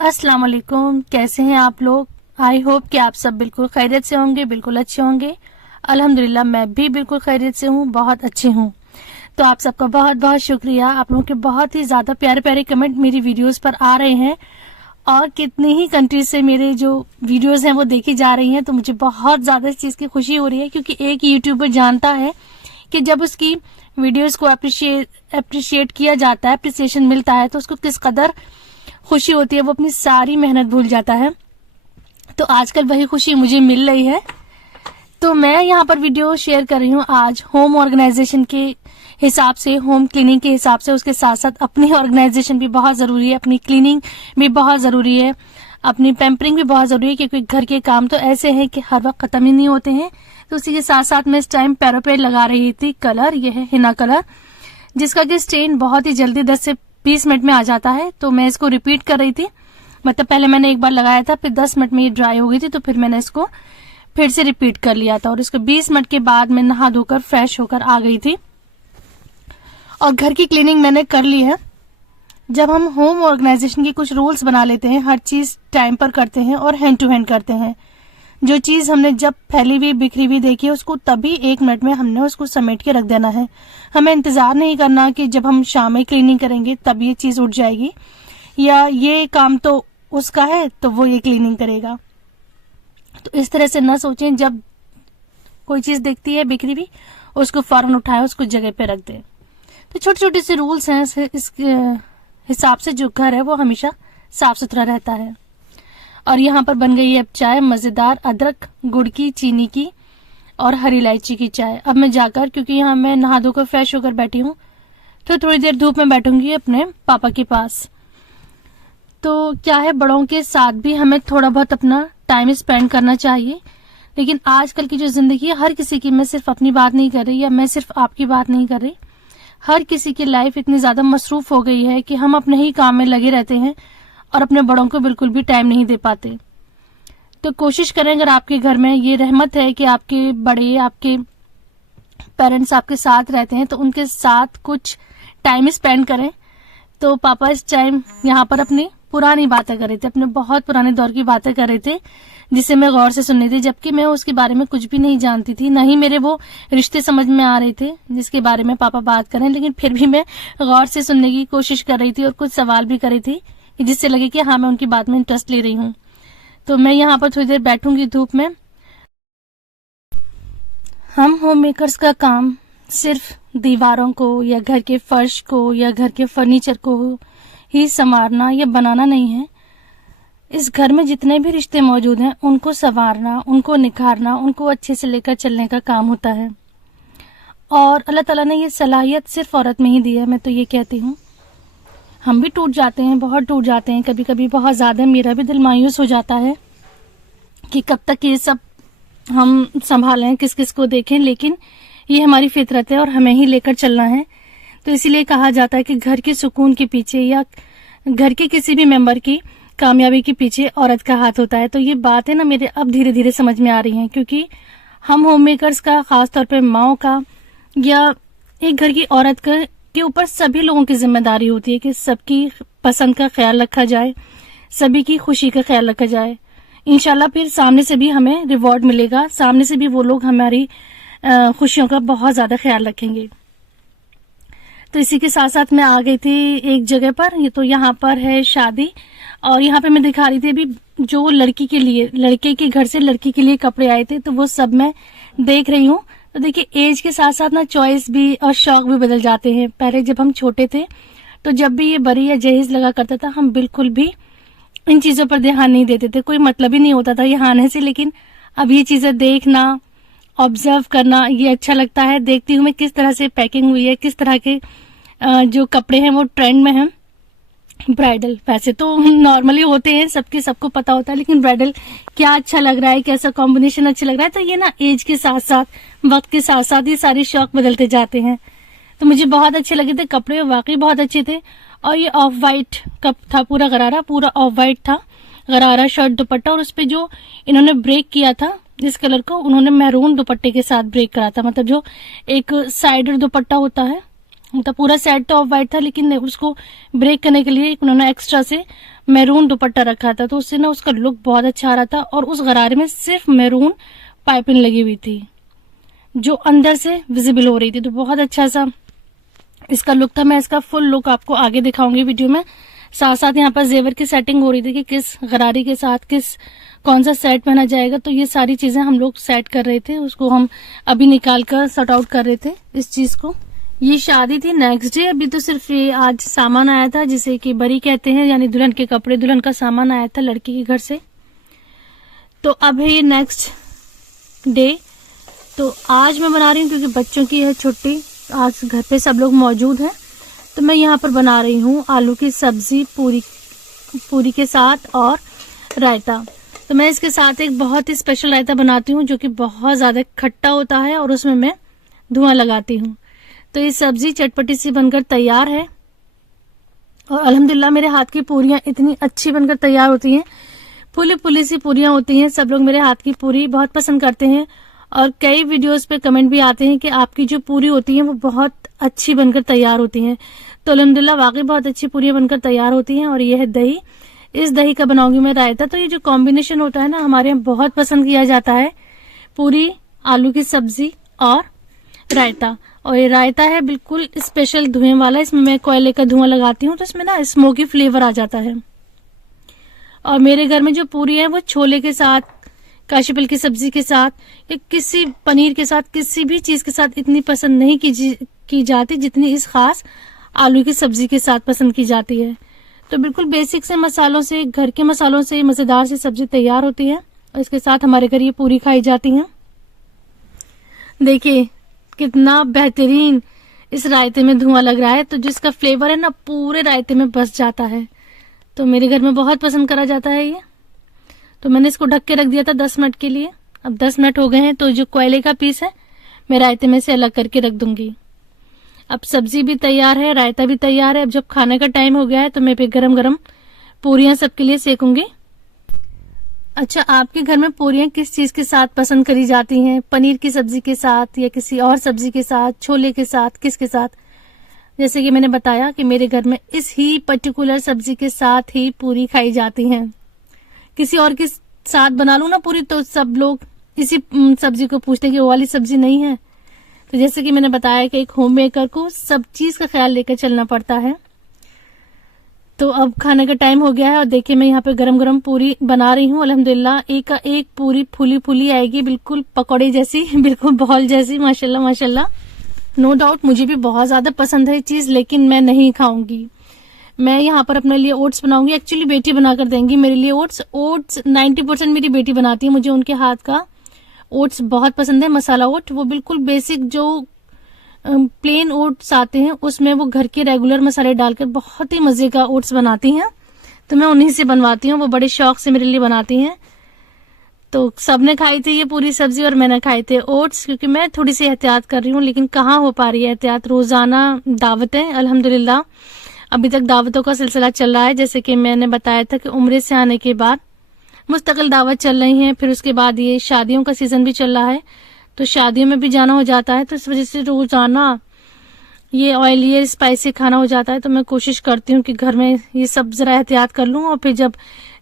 अस्सलाम वालेकुम, कैसे हैं आप लोग। आई होप कि आप सब बिल्कुल खैरियत से होंगे, बिल्कुल अच्छे होंगे। अल्हम्दुलिल्लाह मैं भी बिल्कुल खैरियत से हूँ, बहुत अच्छी हूँ। तो आप सबका बहुत बहुत शुक्रिया। आप लोगों के बहुत ही ज्यादा प्यारे प्यारे कमेंट मेरी वीडियोस पर आ रहे हैं और कितनी ही कंट्रीज से मेरे जो वीडियोस हैं वो देखी जा रही हैं। तो मुझे बहुत ज्यादा इस चीज की खुशी हो रही है, क्योंकि एक यूट्यूबर जानता है कि जब उसकी वीडियोस को अप्रिशिएट किया जाता है, अप्रिसिएशन मिलता है, तो उसको किस कदर खुशी होती है, वो अपनी सारी मेहनत भूल जाता है। तो आजकल वही खुशी मुझे मिल रही है। तो मैं यहाँ पर वीडियो शेयर कर रही हूँ आज होम ऑर्गेनाइजेशन के हिसाब से, होम क्लीनिंग के हिसाब से। उसके साथ साथ अपनी ऑर्गेनाइजेशन भी बहुत जरूरी है, अपनी क्लीनिंग भी बहुत जरूरी है, अपनी पैम्परिंग भी बहुत जरूरी है, क्योंकि घर के काम तो ऐसे हैं कि हर वक्त खत्म ही नहीं होते हैं। तो उसी के साथ साथ मैं इस टाइम पैरों पे लगा रही थी कलर, यह है हिना कलर, जिसका कि स्टेन बहुत ही जल्दी 10 से 20 मिनट में आ जाता है। तो मैं इसको रिपीट कर रही थी, मतलब पहले मैंने एक बार लगाया था, फिर 10 मिनट में ये ड्राई हो गई थी, तो फिर मैंने इसको फिर से रिपीट कर लिया था। और इसको 20 मिनट के बाद मैं नहा धोकर फ्रेश होकर आ गई थी और घर की क्लीनिंग मैंने कर ली है। जब हम होम ऑर्गेनाइजेशन के कुछ रूल्स बना लेते हैं, हर चीज टाइम पर करते हैं और हैंड टू हैंड करते हैं। जो चीज हमने जब फैली हुई बिखरी हुई देखी, उसको तभी 1 मिनट में हमने उसको समेट के रख देना है। हमें इंतजार नहीं करना कि जब हम शाम में क्लीनिंग करेंगे तब ये चीज उठ जाएगी, या ये काम तो उसका है तो वो ये क्लीनिंग करेगा। तो इस तरह से न सोचें, जब कोई चीज दिखती है बिखरी हुई उसको फौरन उठाए, उसको जगह पे रख दे। तो छोटे छोटे से रूल्स हैं, इस हिसाब से जो घर है वो हमेशा साफ सुथरा रहता है। और यहाँ पर बन गई है अब चाय, मजेदार अदरक गुड़ की, चीनी की और हरी इलायची की चाय। अब मैं जाकर, क्योंकि यहाँ मैं नहा धोकर फ्रेश होकर बैठी हूँ, तो थोड़ी देर धूप में बैठूंगी अपने पापा के पास। तो क्या है, बड़ों के साथ भी हमें थोड़ा बहुत अपना टाइम स्पेंड करना चाहिए। लेकिन आजकल की जो जिंदगी है, हर किसी की, मैं सिर्फ अपनी बात नहीं कर रही या मैं सिर्फ आपकी बात नहीं कर रही, हर किसी की लाइफ इतनी ज्यादा मसरूफ हो गई है कि हम अपने ही काम में लगे रहते हैं और अपने बड़ों को बिल्कुल भी टाइम नहीं दे पाते। तो कोशिश करें, अगर आपके घर में ये रहमत है कि आपके बड़े, आपके पेरेंट्स आपके साथ रहते हैं, तो उनके साथ कुछ टाइम स्पेंड करें। तो पापा इस टाइम यहाँ पर अपनी पुरानी बातें कर रहे थे, अपने बहुत पुराने दौर की बातें कर रहे थे, जिसे मैं गौर से सुन रही थी, जबकि मैं उसके बारे में कुछ भी नहीं जानती थी, न ही मेरे वो रिश्ते समझ में आ रहे थे जिसके बारे में पापा बात करें। लेकिन फिर भी मैं गौर से सुनने की कोशिश कर रही थी और कुछ सवाल भी कर रही थी, जिससे लगे कि हाँ, मैं उनकी बात में इंटरेस्ट ले रही हूँ। तो मैं यहाँ पर थोड़ी देर बैठूंगी धूप में। हम होम मेकर्स का काम सिर्फ दीवारों को या घर के फर्श को या घर के फर्नीचर को ही संवारना या बनाना नहीं है। इस घर में जितने भी रिश्ते मौजूद हैं, उनको संवारना, उनको निखारना, उनको अच्छे से लेकर चलने का काम होता है। और अल्लाह ताला ने ये सलाहियत सिर्फ औरत में ही दी है, मैं तो ये कहती हूँ। हम भी टूट जाते हैं, बहुत टूट जाते हैं, कभी कभी बहुत ज्यादा। मेरा भी दिल मायूस हो जाता है कि कब तक ये सब हम संभालें, किस किस को देखें। लेकिन ये हमारी फितरत है और हमें ही लेकर चलना है। तो इसीलिए कहा जाता है कि घर के सुकून के पीछे या घर के किसी भी मेंबर की कामयाबी के पीछे औरत का हाथ होता है। तो ये बात है ना, मेरे अब धीरे धीरे समझ में आ रही हैं, क्योंकि हम होम मेकर्स का, खासतौर पे माओ का या एक घर की औरत के ऊपर सभी लोगों की जिम्मेदारी होती है कि सबकी पसंद का ख्याल रखा जाए, सभी की खुशी का ख्याल रखा जाए। इंशाल्लाह फिर सामने से भी हमें रिवॉर्ड मिलेगा, सामने से भी वो लोग हमारी खुशियों का बहुत ज्यादा ख्याल रखेंगे। तो इसी के साथ साथ मैं आ गई थी एक जगह पर, ये तो यहाँ पर है शादी, और यहाँ पे मैं दिखा रही थी अभी जो लड़की के लिए, लड़के के घर से लड़की के लिए कपड़े आए थे, तो वो सब मैं देख रही हूँ। तो देखिए, एज के साथ साथ ना चॉइस भी और शौक भी बदल जाते हैं। पहले जब हम छोटे थे तो जब भी ये बरी या जहेज लगा करता था, हम बिल्कुल भी इन चीजों पर ध्यान नहीं देते थे, कोई मतलब ही नहीं होता था यहाँ आने से। लेकिन अब ये चीजें देखना, ऑब्जर्व करना, ये अच्छा लगता है। देखती हूँ मैं किस तरह से पैकिंग हुई है, किस तरह के जो कपड़े हैं वो ट्रेंड में हैं। ब्राइडल वैसे तो नॉर्मली होते हैं, सबके सबको पता होता है, लेकिन ब्राइडल क्या अच्छा लग रहा है, कैसा कॉम्बिनेशन अच्छा लग रहा है। तो ये ना एज के साथ साथ, वक्त के साथ साथ ये सारे शौक बदलते जाते हैं। तो मुझे बहुत अच्छे लगे थे कपड़े, वाकई बहुत अच्छे थे। और ये ऑफ वाइट कप था, पूरा गरारा, पूरा ऑफ वाइट था। गरारा शर्ट दुपट्टा, और उस पे जो इन्होंने ब्रेक किया था इस कलर को, उन्होंने मैरून दुपट्टे के साथ ब्रेक करा था। मतलब जो एक साइडर दुपट्टा होता है, मतलब पूरा सेट तो ऑफ वाइट था, लेकिन उसको ब्रेक करने के लिए उन्होंने एक्स्ट्रा से मैरून दुपट्टा रखा था, तो उससे ना उसका लुक बहुत अच्छा आ रहा था। और उस गरारे में सिर्फ मैरून पाइपिंग लगी हुई थी जो अंदर से विजिबल हो रही थी, तो बहुत अच्छा सा इसका लुक था। मैं इसका फुल लुक आपको आगे दिखाऊंगी वीडियो में। साथ साथ यहाँ पर जेवर की सेटिंग हो रही थी कि किस गरारी के साथ कौन सा सेट पहना जाएगा, तो ये सारी चीजें हम लोग सेट कर रहे थे, उसको हम अभी निकाल कर सॉर्ट आउट कर रहे थे इस चीज को। ये शादी थी नेक्स्ट डे, अभी तो सिर्फ ये आज सामान आया था जिसे कि बरी कहते हैं, यानी दुल्हन के कपड़े, दुल्हन का सामान आया था लड़की के घर से। तो अब है ये नेक्स्ट डे। तो आज मैं बना रही हूँ क्योंकि बच्चों की है छुट्टी, आज घर पे सब लोग मौजूद हैं, तो मैं यहाँ पर बना रही हूँ आलू की सब्जी पूरी के साथ और रायता। तो मैं इसके साथ एक बहुत ही स्पेशल रायता बनाती हूँ जो कि बहुत ज्यादा खट्टा होता है और उसमें मैं धुआं लगाती हूँ। तो ये सब्जी चटपटी सी बनकर तैयार है और अल्हम्दुलिल्लाह मेरे हाथ की पूरियां इतनी अच्छी बनकर तैयार होती हैं, फूली फूली सी पूरियां होती हैं। सब लोग मेरे हाथ की पूरी बहुत पसंद करते हैं और कई वीडियोस पे कमेंट भी आते हैं कि आपकी जो पूरी होती है वो बहुत अच्छी बनकर तैयार होती हैं। तो अल्हम्दुलिल्लाह वाकई बहुत अच्छी पूरियां बनकर तैयार होती हैं। और ये है दही, इस दही का बनाऊंगी मैं रायता। तो ये जो कॉम्बिनेशन होता है ना, हमारे यहाँ बहुत पसंद किया जाता है, पूरी, आलू की सब्जी और रायता। और ये रायता है बिल्कुल स्पेशल धुएं वाला, इसमें मैं कोयले का धुआं लगाती हूँ तो इसमें ना स्मोकी फ्लेवर आ जाता है। और मेरे घर में जो पूरी है वो छोले के साथ, काशीफल की सब्जी के साथ या किसी पनीर के साथ, किसी भी चीज के साथ इतनी पसंद नहीं की जाती जितनी इस खास आलू की सब्जी के साथ पसंद की जाती है। तो बिल्कुल बेसिक से मसालों से, घर के मसालों से मजेदार सी सब्जी तैयार होती है और इसके साथ हमारे घर ये पूरी खाई जाती है। देखिए कितना बेहतरीन इस रायते में धुआं लग रहा है, तो जिसका फ्लेवर है ना पूरे रायते में बस जाता है। तो मेरे घर में बहुत पसंद करा जाता है ये। तो मैंने इसको ढक के रख दिया था 10 मिनट के लिए। अब 10 मिनट हो गए हैं तो जो कोयले का पीस है मैं रायते में से अलग करके रख दूंगी। अब सब्जी भी तैयार है, रायता भी तैयार है। अब जब खाने का टाइम हो गया है तो मैं फिर गरम गरम पूरियां सबके लिए सेकूंगी। अच्छा, आपके घर में पूरियां किस चीज के साथ पसंद करी जाती हैं? पनीर की सब्जी के साथ या किसी और सब्जी के साथ, छोले के साथ, किसके साथ? जैसे कि मैंने बताया कि मेरे घर में इस ही पर्टिकुलर सब्जी के साथ ही पूरी खाई जाती है। किसी और के साथ बना लूं ना पूरी तो सब लोग इसी सब्जी को पूछते कि वो वाली सब्जी नहीं है। तो जैसे कि मैंने बताया कि एक होम मेकर को सब चीज का ख्याल लेकर चलना पड़ता है। तो अब खाने का टाइम हो गया है और देखिए मैं यहाँ पे गरम गरम पूरी बना रही हूँ। अल्हम्दुलिल्लाह एक का एक पूरी फूली फूली आएगी, बिल्कुल पकौड़े जैसी, बिल्कुल बॉल जैसी। माशाल्लाह माशाल्लाह। नो डाउट मुझे भी बहुत ज्यादा पसंद है ये चीज, लेकिन मैं नहीं खाऊंगी। मैं यहाँ पर अपने लिए ओट्स बनाऊंगी। एक्चुअली बेटी बनाकर देंगी मेरे लिए ओट्स 90% मेरी बेटी बनाती है। मुझे उनके हाथ का ओट्स बहुत पसंद है, मसाला ओट। वो बिल्कुल बेसिक जो प्लेन ओट्स आते हैं उसमें वो घर के रेगुलर मसाले डालकर बहुत ही मजे का ओट्स बनाती हैं। तो मैं उन्हीं से बनवाती हूँ, वो बड़े शौक से मेरे लिए बनाती हैं। तो सबने खाई थी ये पूरी सब्जी और मैंने खाए थे ओट्स, क्योंकि मैं थोड़ी सी एहतियात कर रही हूँ, लेकिन कहाँ हो पा रही है एहतियात। रोजाना दावतें, अल्हम्दुलिल्लाह अभी तक दावतों का सिलसिला चल रहा है। जैसे कि मैंने बताया था कि उम्रे से आने के बाद मुस्तकिल दावत चल रही है, फिर उसके बाद ये शादियों का सीजन भी चल रहा है, तो शादियों में भी जाना हो जाता है। तो इस वजह से रोजाना ये ऑयली स्पाइसी खाना हो जाता है। तो मैं कोशिश करती हूँ कि घर में ये सब जरा एहतियात कर लूँ और फिर जब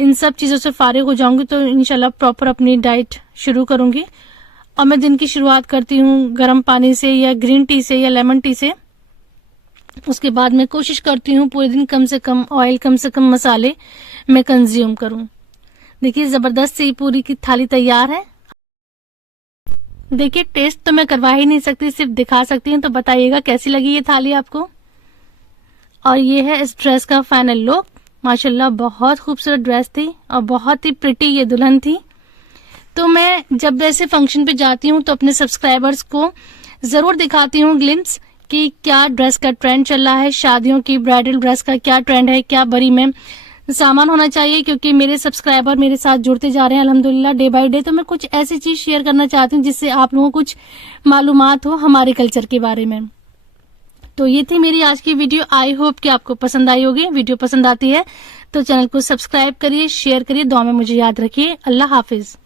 इन सब चीजों से फारिग हो जाऊंगी तो इंशाल्लाह प्रॉपर अपनी डाइट शुरू करूंगी। और मैं दिन की शुरुआत करती हूँ गर्म पानी से या ग्रीन टी से या लेमन टी से। उसके बाद मैं कोशिश करती हूँ पूरे दिन कम से कम ऑयल, कम से कम मसाले मैं कंज्यूम करूँ। देखिए जबरदस्त सी पूरी की थाली तैयार है। देखिए टेस्ट तो मैं करवा ही नहीं सकती, सिर्फ दिखा सकती हूँ। तो बताइएगा कैसी लगी ये थाली आपको। और ये है इस ड्रेस का फाइनल लुक। माशाल्लाह बहुत खूबसूरत ड्रेस थी और बहुत ही प्रिटी ये दुल्हन थी। तो मैं जब ऐसे फंक्शन पे जाती हूँ तो अपने सब्सक्राइबर्स को जरूर दिखाती हूँ ग्लिम्स कि क्या ड्रेस का ट्रेंड चल रहा है, शादियों की ब्राइडल ड्रेस का क्या ट्रेंड है, क्या बरी में सामान होना चाहिए, क्योंकि मेरे सब्सक्राइबर मेरे साथ जुड़ते जा रहे हैं अल्हम्दुलिल्लाह डे बाय डे। तो मैं कुछ ऐसी चीज शेयर करना चाहती हूँ जिससे आप लोगों को कुछ मालूमात हो हमारे कल्चर के बारे में। तो ये थी मेरी आज की वीडियो। आई होप कि आपको पसंद आई होगी। वीडियो पसंद आती है तो चैनल को सब्सक्राइब करिए, शेयर करिए, दुआ में मुझे याद रखिए। अल्लाह हाफिज।